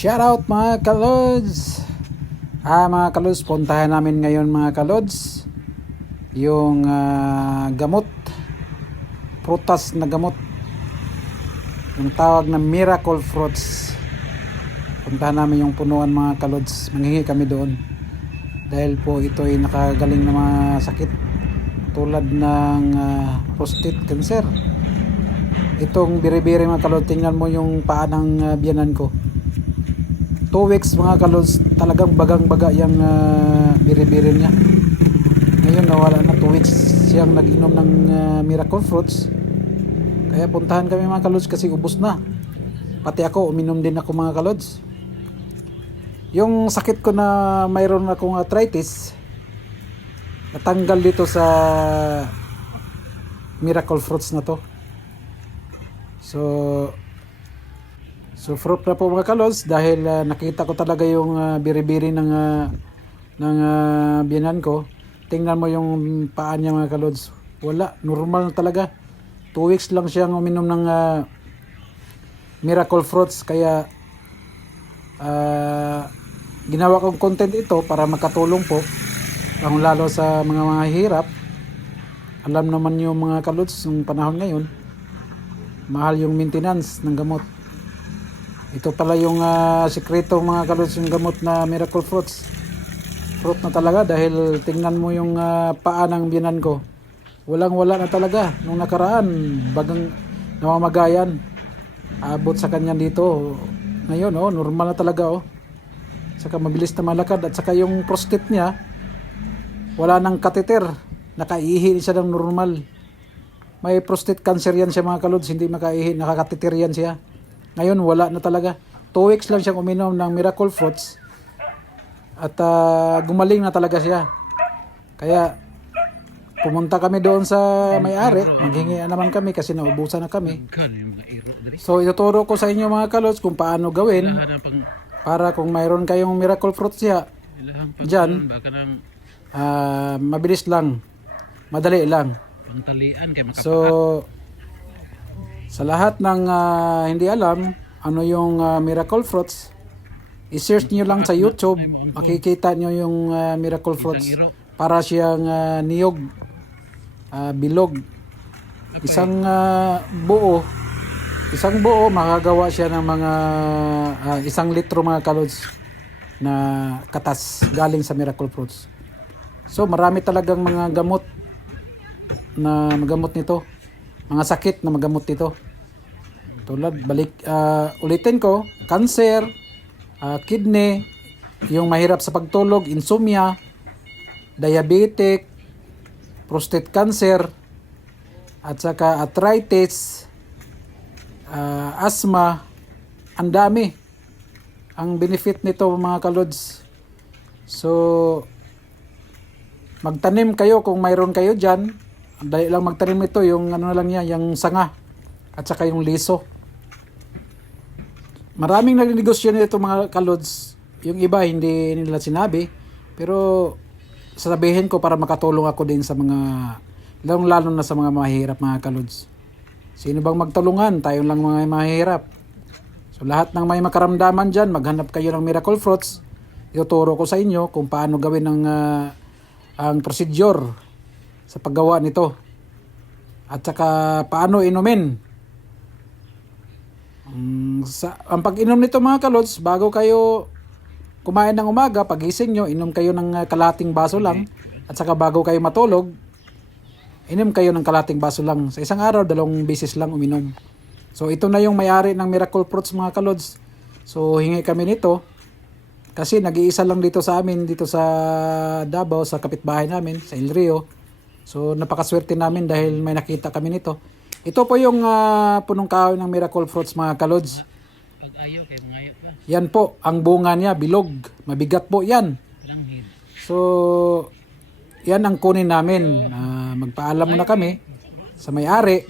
Shoutout mga kalods! Mga kalods, puntahan namin ngayon mga kalods yung gamot, prutas na gamot, yung tawag na miracle fruits. Puntahan namin yung punuan mga kalods, manghingi kami doon dahil po ito ay nakagaling na mga sakit tulad ng prostate cancer. Itong biri-biri mga kalods, tingnan mo yung paa ng biyanan ko. 2 weeks mga kalods, talagang bagang-baga yung biri-biri niya. Ngayon nawala na, 2 weeks siyang nag-inom ng miracle fruits. Kaya puntahan kami mga kalods kasi ubos na. Pati ako, uminom din ako mga kalods. Yung sakit ko na mayroon akong arthritis, natanggal dito sa miracle fruits na to. So fruit na po mga kalods dahil nakita ko talaga yung biri-biri ng biyanan ko. Tingnan mo yung paa niya mga kalods. Wala, normal na talaga. 2 weeks lang siyang uminom ng miracle fruits. Kaya ginawa kong content ito para makatulong po lalo sa mga mahihirap. Alam naman yung mga kalods ng panahon ngayon, mahal yung maintenance ng gamot. Ito pala yung sikreto mga kalods, yung gamot na miracle fruits. Fruit na talaga dahil tingnan mo yung paa ng biyanan ko. Walang-wala na talaga. Nung nakaraan, bagang namamagayan. Abot sa kanya dito. Ngayon, normal na talaga. Saka mabilis na malakad. At saka yung prostate niya, wala nang catheter. Nakaihi siya ng normal. May prostate cancer yan siya mga kalods. Hindi makaihi, nakakatheter yan siya. Ngayon wala na talaga. 2 weeks lang siyang uminom ng miracle fruits at gumaling na talaga siya. Kaya pumunta kami doon sa may-ari, maghingi naman kami kasi naubusan na kami. So ituturo ko sa inyo mga kalods kung paano gawin para kung mayroon kayong miracle fruits dyan, mabilis lang, madali lang. So sa lahat ng hindi alam ano yung miracle fruits, i-search nyo lang sa YouTube, makikita nyo yung miracle fruits. Para siyang niyog, bilog. Isang buo makagawa siya ng mga 1 litro mga kalods na katas galing sa miracle fruits. So marami talagang mga gamot na magamot nito, mga sakit na magamot nito. Tulad, ulitin ko, cancer, kidney, yung mahirap sa pagtulog, insomnia, diabetic, prostate cancer, at saka arthritis, asthma. Ang dami ang benefit nito mga kalods. So magtanim kayo kung mayroon kayo dyan. Dahil lang magtanim ito, yung ano lang niya, yung sanga at saka yung liso. Maraming nagnegosyo nito mga kalods. Yung iba hindi nila sinabi, pero sasabihin ko para makatulong ako din sa mga lalo na sa mga mahihirap mga kalods. Sino bang magtulungan? Tayo lang mga mahihirap. So lahat ng may makaramdaman dyan, maghanap kayo ng miracle fruits. Ituturo ko sa inyo kung paano gawin ang procedure sa paggawa nito at saka paano inumin. Ang pag-inom nito mga kalods, bago kayo kumain ng umaga, pagising nyo, inom kayo ng kalating baso lang, at saka bago kayo matulog, inom kayo ng kalating baso lang. Sa isang araw, 2 beses lang uminom. So ito na yung may-ari ng miracle fruits mga kalods. So hingi kami nito kasi nag-iisa lang dito sa amin, dito sa Davao, sa kapitbahay namin, sa El Rio. So napakaswerte namin dahil may nakita kami nito. Ito po yung punong kahoy ng miracle fruits mga kalods. Yan po, ang bunga niya bilog, mabigat po yan. So yan ang kunin namin. Magpaalam muna kami sa may-ari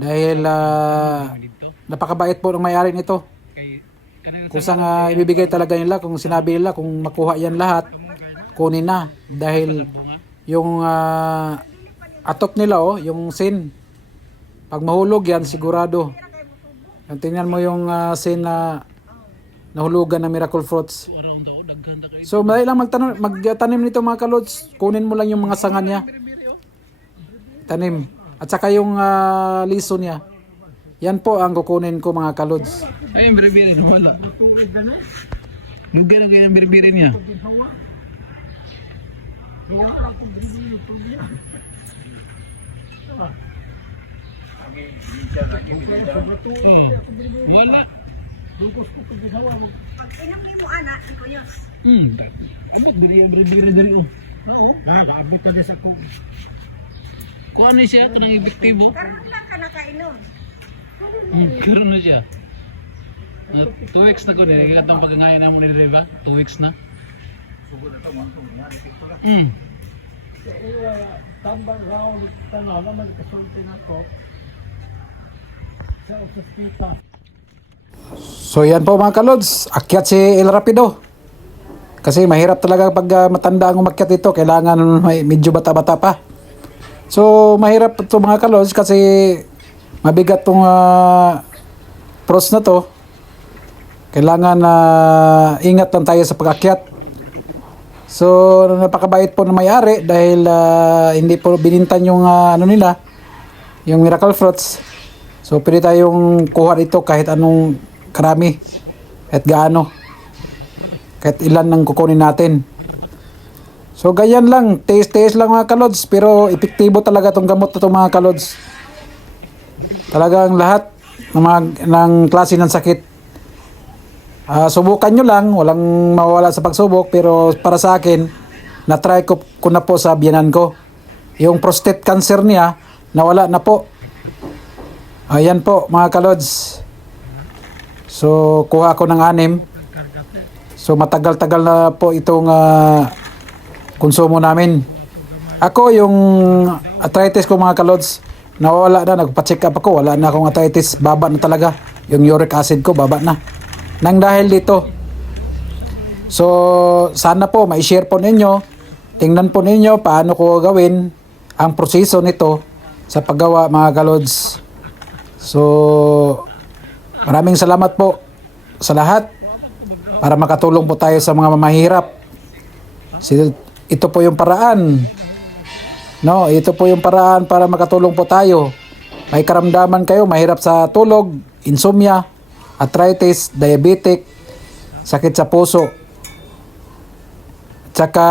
dahil napakabait po ng may-ari nito. Kung saan ibibigay talaga nila, kung sinabi nila kung makuha yan lahat, kunin na dahil yung atok nila yung sin, pag mahulog yan sigurado. Tingnan mo yung sin na nahulugan ng miracle fruits. Around ako, daghan na kayo. So madali lang magtanim nito mga kalods. Kunin mo lang yung mga sanga niya. Tanim. At saka yung liso niya. Yan po ang kukunin ko mga kalods. Ay, yung biribiri na wala. Lugar na kayo ng biribiri niya. Oh, wala. Pag pinamay mo anak, ikaw yos. Abot diri yung biribiri diri oh. Oo. Abot ka din sa ko. Kung ano siya, kanang epektibo. Karoon lang ka nakainom. Karoon na siya. 2 weeks na ko din. Ikatang pagkangayan na mo ni Reba. 2 weeks na. Tambang raw tanaw naman kasulti nako. Sa ospital. So yan po mga kalods. Akyat si El Rapido. Kasi mahirap talaga pag matanda ang umakyat dito. Kailangan medyo bata-bata pa. So mahirap ito mga kalods kasi mabigat tong pros na to. Kailangan ingat lang tayo sa pag-akyat. So napakabait po ng may-ari dahil hindi po binintan yung ano nila, yung miracle fruits. So pwede tayong kuha dito kahit anong karami, kahit gaano, kahit ilan nang kukunin natin. So ganyan lang, taste lang mga kalods, pero epektibo talaga tong gamot na to mga kalods. Talagang lahat ng klase ng sakit. Subukan nyo lang, walang mawawala sa pagsubok, pero para sa akin, na-try ko na po sa biyanan ko. Yung prostate cancer niya, nawala na po. Ayan po mga kalods. So kuha ko ng 6. So matagal-tagal na po itong konsumo namin. Ako yung arthritis ko mga kalods, nawala na, nagpa-check up ako, wala na akong arthritis, baba na talaga. Yung uric acid ko, baba na. Nang dahil dito. So sana po mai-share po ninyo. Tingnan po ninyo paano ko gawin ang proseso nito sa paggawa mga kalods. So maraming salamat po sa lahat para makatulong po tayo sa mga mamahirap. Ito po yung paraan. No, ito po yung paraan para makatulong po tayo. May karamdaman kayo, mahirap sa tulog, insomnia, arthritis, diabetic, sakit sa puso, tsaka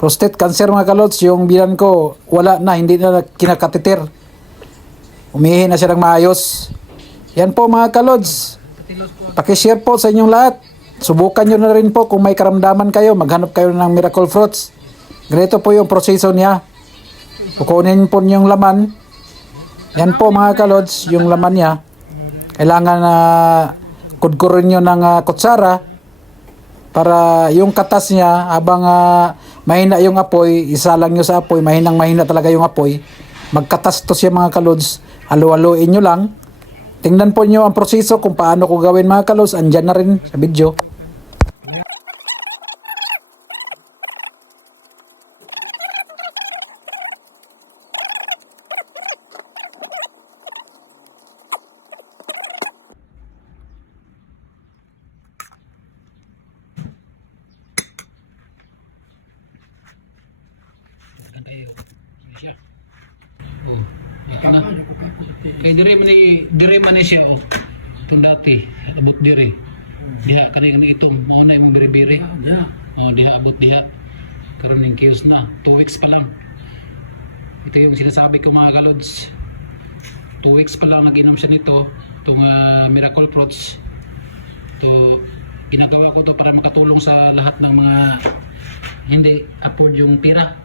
prostate cancer mga kalods, yung bilan ko, wala na, hindi na kinakatitir. Umihi na siya ng maayos. Yan po mga kalods. Pakishare po sa inyong lahat. Subukan nyo na rin po kung may karamdaman kayo, maghanap kayo ng miracle fruits. Ganito po yung proseso niya. Kukunin po yung laman. Yan po mga kalods, yung laman niya. Kailangan kudkurin nyo ng kutsara para yung katas niya habang mahina yung apoy, isalang nyo sa apoy, mahina talaga yung apoy. Magkatas to siya mga kalods, halo-haloin nyo lang. Tingnan po nyo ang proseso kung paano ko gawin mga kalods, andyan na rin sa video. Oh, ito na. Kay dire man ni siya oh. Itong dati, abot dire. Diha kani itong mao na imong biri-biri. Oh, diha abot diha. Karon ning kiyos na, 2 weeks pa lang. Ito yung sinasabi ko mga kalods. 2 weeks pa lang nag-inom siya nito, itong miracle fruits. To ginagawa ko to para makatulong sa lahat ng mga hindi afford yung pera.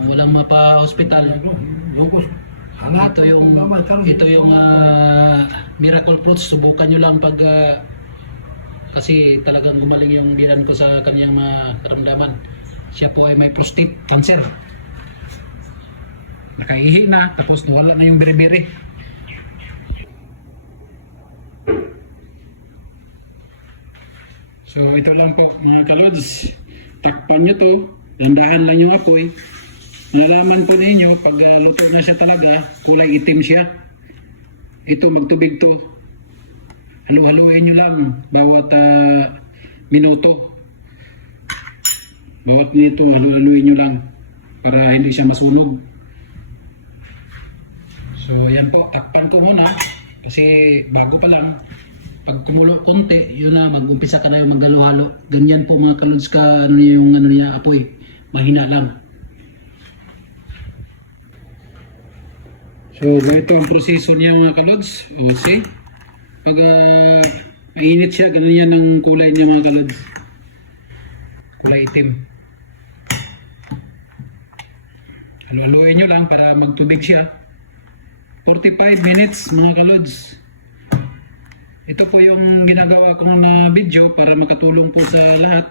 Kung walang mapa-hospital, ito yung miracle fruits. Subukan nyo lang pag kasi talagang gumaling yung biran ko sa kanyang karamdaman. Siya po ay may prostate cancer. Nakaihi na, tapos nawala na yung biri-biri. So ito lang po mga kalods. Takpan nyo to, dandahan lang yung apoy. Nalaman po ninyo pag luto na siya talaga, kulay itim siya. Ito magtubig to. Halu-haluin nyo lang bawat minuto. Bawat minuto, halu-haluin nyo lang para hindi siya masunog. So, yan po. Takpan ko muna kasi bago pa lang. Pag kumulo konti, yun na, mag-umpisa ka na yung maghalo-halo. Ganyan po mga kalods ka, yung niya, apoy. Mahina lang. So, ito ang proseso niya mga kalods. O, see? Pag mainit siya, ganun yan ang kulay niya mga kalods. Kulay itim. Halu-haluin nyo lang para magtubig siya. 45 minutes mga kalods. Ito po yung ginagawa kong na video para makatulong po sa lahat.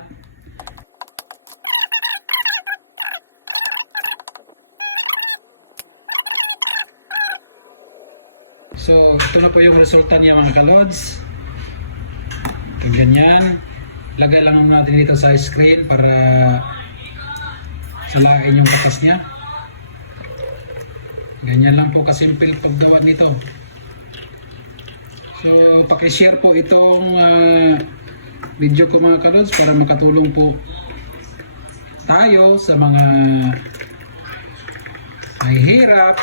So, ito na po yung resulta niya mga kalods. Ganyan. Lagay lang natin dito sa screen para salain yung batas niya. Ganyan lang po kasimple paggawa nito. So, paki-share po itong video ko mga kalods para makatulong po tayo sa mga mahihirap.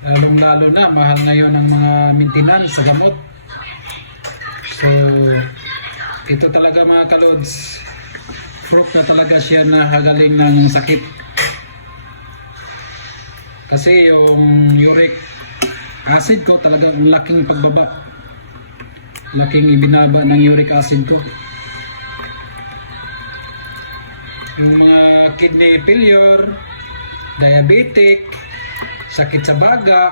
Lalong-lalo na, mahal ngayon ang mga maintenance sa gamot. So, ito talaga mga kalods, proof na talaga siya na hagaling ng sakit. Kasi yung uric acid ko talagang laking pagbaba. Laking ibinaba ng uric acid ko. Yung mga kidney failure, diabetic, sakit sa baga,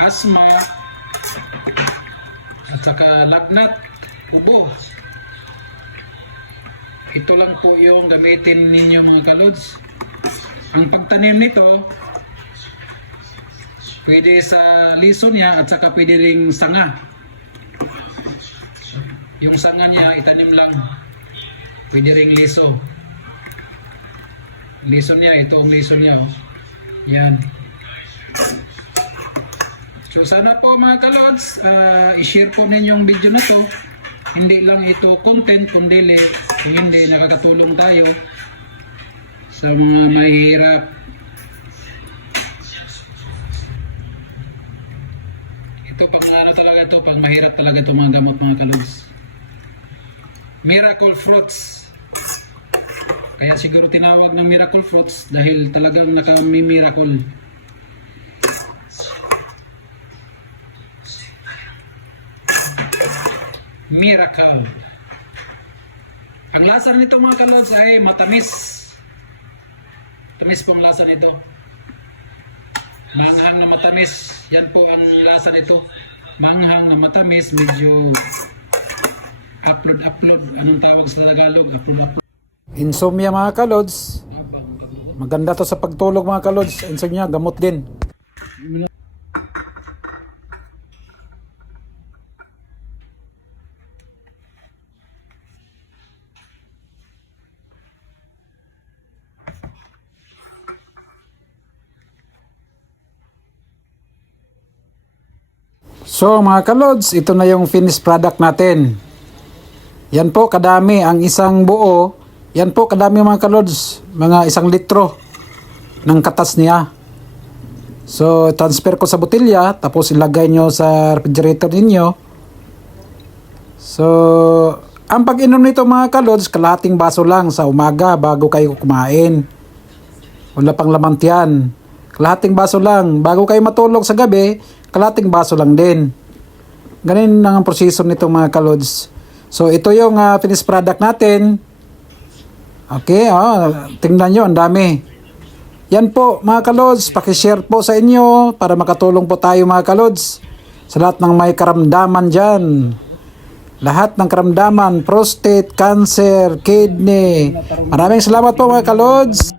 asthma, at saka lagnat, ubo. Ito lang po yung gamitin ninyo mga kalods. Ang pagtanim nito, pwede sa liso niya at saka pwede ring sanga. Yung sanga niya, itanim lang. Pwede ring liso. Liso niya, ito ang liso niya. Oh. Yan. So sana po mga kalods, i-share po ninyo yung video na to. Hindi lang ito content, kundi kung hindi nakakatulong tayo sa mga mahihirap. Ito pang ano talaga ito, pang mahirap talaga ito mga gamot mga kalods. Miracle fruits. Kaya siguro tinawag ng miracle fruits dahil talagang naka-miracle. Miracle. Ang lasa nito mga kalods ay matamis. Tamis po ang lasa nito. Manghang na matamis. Yan po ang lasa nito. Manghang na matamis. Medyo upload. Anong tawag sa Tagalog? Upload. Insomnia mga kalods. Maganda to sa pagtulog mga kalods. Insomnia, gamot din. So mga kalods, ito na yung finished product natin. Yan po kadami ang isang buo. Yan po kadami mga kalods, mga 1 litro ng katas niya. So transfer ko sa botelya, tapos ilagay nyo sa refrigerator ninyo. So ang pag-inom nito mga kalods, kalahating baso lang sa umaga bago kayo kumain. Wala pang laman yan. Kalahating baso lang bago kayo matulog sa gabi. Kalating baso lang din. Ganun ang proseso nitong mga kalods. So ito yung finished product natin. Okay, tingnan nyo, ang dami. Yan po mga kalods, pakishare po sa inyo para makatulong po tayo mga kalods sa lahat ng may karamdaman dyan. Lahat ng karamdaman, prostate, cancer, kidney. Maraming salamat po mga kalods.